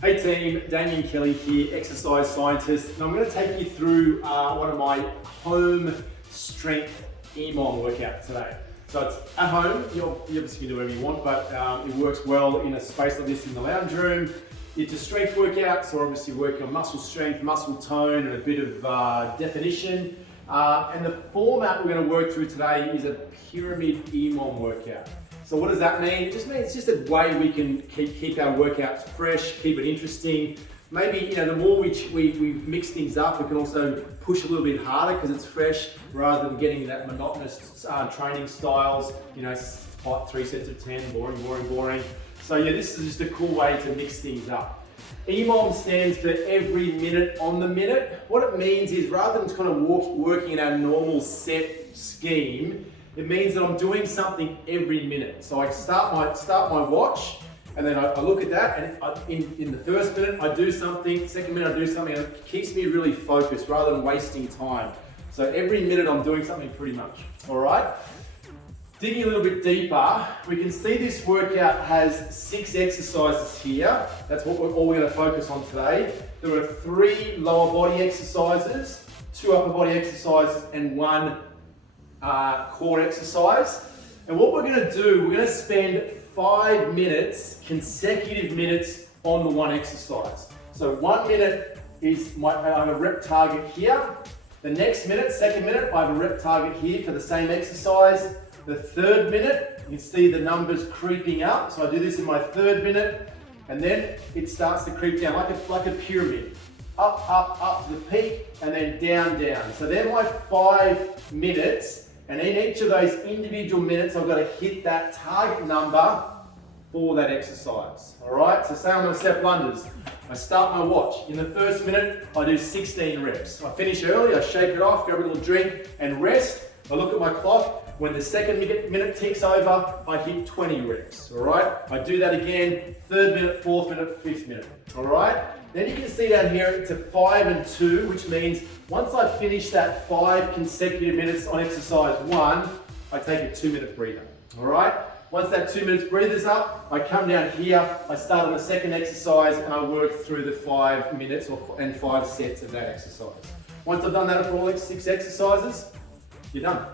Hey team, Damien Kelly here, exercise scientist, and I'm going to take you through one of my home strength EMOM workouts today. So it's at home, you obviously can do whatever you want, but it works well in a space like this in the lounge room. It's a strength workout, so obviously working on muscle strength, muscle tone, and a bit of definition. And the format we're going to work through today is a pyramid EMOM workout. So what does that mean? It just means it's just a way we can keep our workouts fresh, keep it interesting. Maybe the more we mix things up, we can also push a little bit harder because it's fresh, rather than getting that monotonous training styles. 3 sets of 10, boring. So yeah, this is just a cool way to mix things up. EMOM stands for every minute on the minute. What it means is, rather than kind of working in our normal set scheme, it means that I'm doing something every minute. So I start my watch, and then I look at that, and in the first minute I do something, second minute I do something, and it keeps me really focused rather than wasting time. So every minute I'm doing something pretty much, all right? Digging a little bit deeper, we can see this workout has 6 exercises here. That's all we're going to focus on today. There are 3 lower body exercises, 2 upper body exercises, and 1 core exercise. And what we're going to do, we're going to spend 5 minutes, consecutive minutes, on the one exercise. So 1 minute is I have a rep target here. The next minute, second minute, I have a rep target here for the same exercise. The third minute, you can see the numbers creeping up. So I do this in my third minute, and then it starts to creep down like a pyramid. Up to the peak, and then down. So they're my 5 minutes, and in each of those individual minutes, I've got to hit that target number for that exercise. All right, so say I'm going to step lunges. I start my watch. In the first minute, I do 16 reps. I finish early, I shake it off, grab a little drink, and rest. I look at my clock. When the second minute ticks over, I hit 20 reps, all right? I do that again, 3rd minute, 4th minute, 5th minute, all right? Then you can see down here, it's a 5 and 2, which means once I finish that 5 consecutive minutes on exercise 1, I take a 2-minute breather, all right? Once that 2 minutes breather's up, I come down here, I start on the second exercise, and I work through the 5 minutes and 5 sets of that exercise. Once I've done that for all 6 exercises, you're done.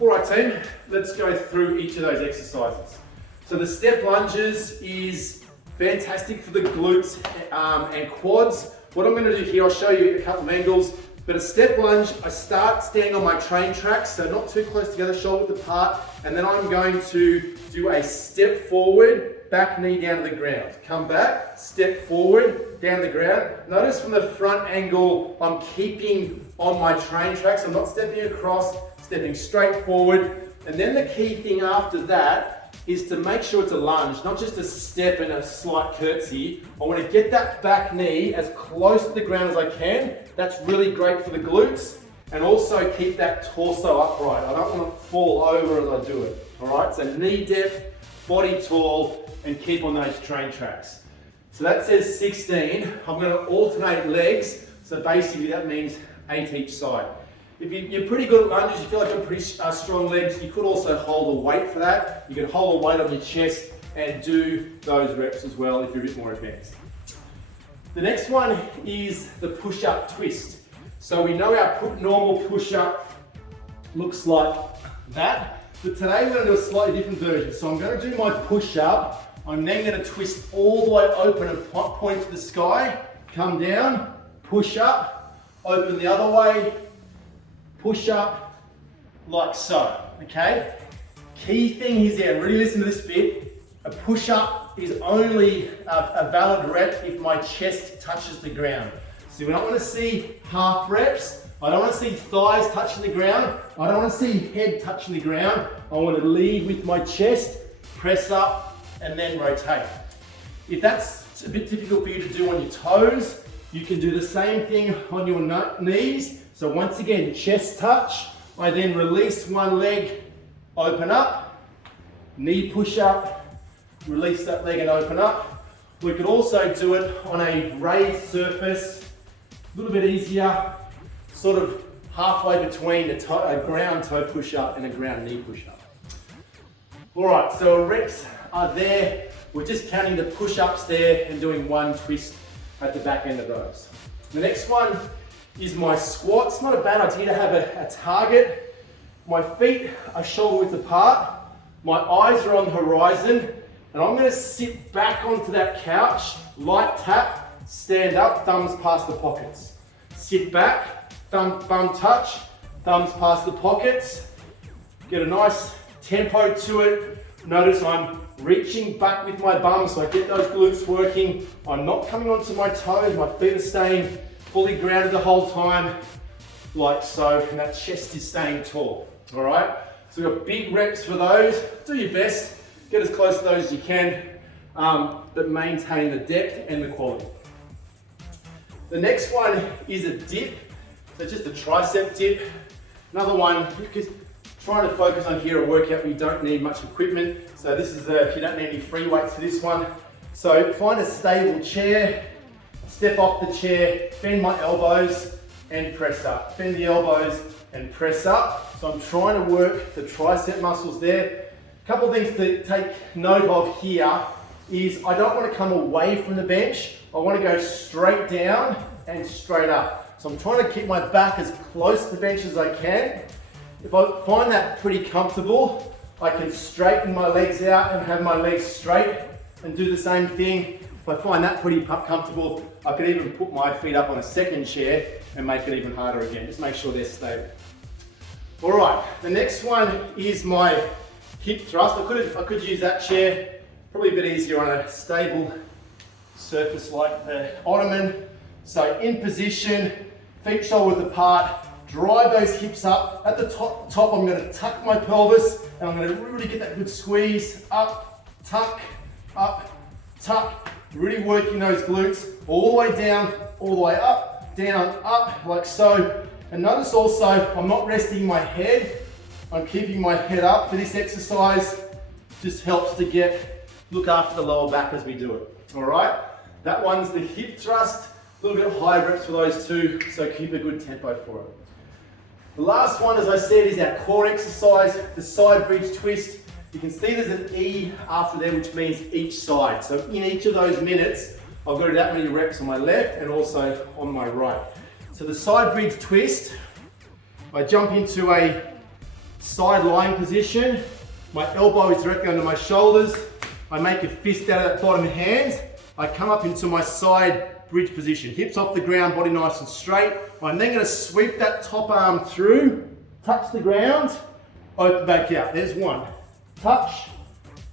All right team, let's go through each of those exercises. So the step lunges is fantastic for the glutes and quads. What I'm going to do here, I'll show you a couple of angles, but a step lunge, I start standing on my train tracks, so not too close together, shoulder width apart, and then I'm going to do a step forward, back knee down to the ground. Come back, step forward, down to the ground. Notice from the front angle, I'm keeping on my train tracks, I'm not stepping across, stepping straight forward. And then the key thing after that is to make sure it's a lunge, not just a step and a slight curtsy. I want to get that back knee as close to the ground as I can. That's really great for the glutes, and also keep that torso upright. I don't want to fall over as I do it. All right, so knee depth, body tall, and keep on those train tracks. So that says 16. I'm going to alternate legs. So basically that means 8 each side. If you're pretty good at lunges, you feel like you're pretty strong legs, you could also hold a weight for that. You can hold a weight on your chest and do those reps as well if you're a bit more advanced. The next one is the push-up twist. So we know our normal push-up looks like that, but today we're going to do a slightly different version. So I'm going to do my push-up. I'm then going to twist all the way open and point to the sky, come down, push up, open the other way, push up like so, okay? Key thing is there, really listen to this bit, a push up is only a valid rep if my chest touches the ground. So we don't want to see half reps, I don't want to see thighs touching the ground, I don't want to see head touching the ground, I want to lead with my chest, press up, and then rotate. If that's a bit difficult for you to do on your toes, you can do the same thing on your knees. So once again, chest touch, I then release one leg, open up, knee push up, release that leg and open up. We could also do it on a raised surface, a little bit easier, sort of halfway between a ground toe push up and a ground knee push up. All right, so our reps are there. We're just counting the push-ups there and doing one twist at the back end of those. The next one is my squat. It's not a bad idea to have a target. My feet are shoulder width apart. My eyes are on the horizon, and I'm going to sit back onto that couch, light tap, stand up, thumbs past the pockets. Sit back, bum touch, thumbs past the pockets. Get a nice tempo to it. Notice I'm reaching back with my bum so I get those glutes working. I'm not coming onto my toes, my feet are staying fully grounded the whole time, like so, and that chest is staying tall, all right? So we've got big reps for those. Do your best, get as close to those as you can, but maintain the depth and the quality. The next one is a dip, so just a tricep dip. Another one, because trying to focus on here a workout where you don't need much equipment. So this is you don't need any free weights for this one. So find a stable chair, step off the chair, bend my elbows and press up. Bend the elbows and press up. So I'm trying to work the tricep muscles there. A couple of things to take note of here is I don't want to come away from the bench. I want to go straight down and straight up. So I'm trying to keep my back as close to the bench as I can. If I find that pretty comfortable, I can straighten my legs out and have my legs straight and do the same thing. If I find that pretty comfortable, I could even put my feet up on a second chair and make it even harder again. Just make sure they're stable. All right, the next one is my hip thrust. I could use that chair, probably a bit easier on a stable surface like the ottoman. So in position, feet shoulder width apart, drive those hips up. At the top, I'm going to tuck my pelvis and I'm going to really get that good squeeze. Up, tuck, really working those glutes all the way down, all the way up, down, up, like so. And notice also, I'm not resting my head. I'm keeping my head up for this exercise. Just helps to look after the lower back as we do it. All right, that one's the hip thrust. A little bit higher reps for those two, so keep a good tempo for it. The last one, as I said, is our core exercise, the side bridge twist. You can see there's an E after there, which means each side. So in each of those minutes, I've got that many reps on my left and also on my right. So the side bridge twist, I jump into a side lying position. My elbow is directly under my shoulders. I make a fist out of that bottom hand. I come up into my side bridge position, hips off the ground, body nice and straight. I'm then going to sweep that top arm through, touch the ground, open back out. There's one. Touch,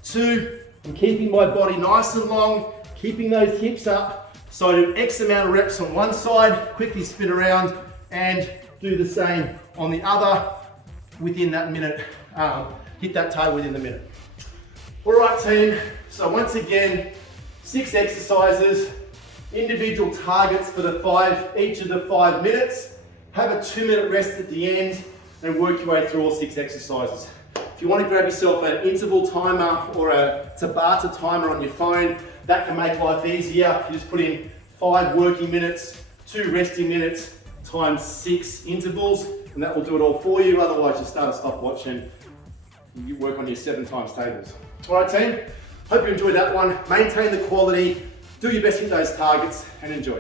two. I'm keeping my body nice and long, keeping those hips up. So I do X amount of reps on one side, quickly spin around and do the same on the other within that minute. Hit that toe within the minute. All right, team. So once again, 6 exercises. Individual targets for each of the 5 minutes. Have a 2-minute rest at the end and work your way through all 6 exercises. If you want to grab yourself an interval timer or a Tabata timer on your phone, that can make life easier. You just put in 5 working minutes, 2 resting minutes, times 6 intervals, and that will do it all for you. Otherwise, you start a stopwatch and you work on your 7 times tables. All right, team. Hope you enjoyed that one. Maintain the quality. Do your best with those targets and enjoy.